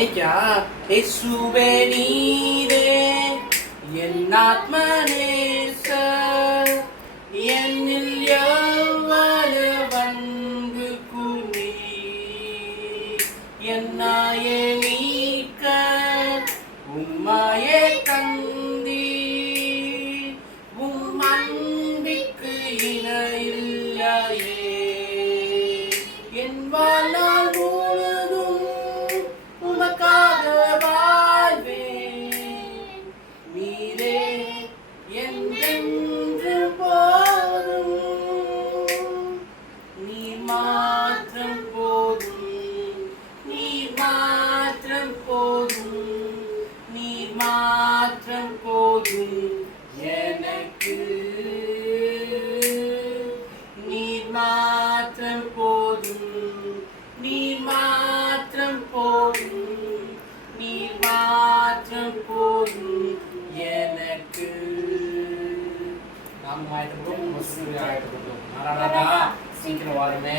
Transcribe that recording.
இன்னைக்கா இயேசுவே நீரே என் ஆத்மநேச என்னில் எவ்வளவு அன்பு கூர்ந்தீ என்னாயே நீக்க உம்மாயே தந்தீ உம் அன்பிற்கு இணையில்லையே என் வாழ்நாள் முழுதும் உமக்காக வாழ்வேன் நீரே என்றென்று போதும் நீர் மாத்திரம் போதும் நீர் மாத்திரம் போதும் நீர் மாத்திரம் போதும் எனக்கு நீர் மாத்திரம் போதும் நீர் மாத்திரம் போதும் நீர் மாத்திரம் போதும் எனக்கு நாம் ஆயத்தப்படும் ஆயத்தப்படும் நாராயணா சீக்கிரம் வாருமே.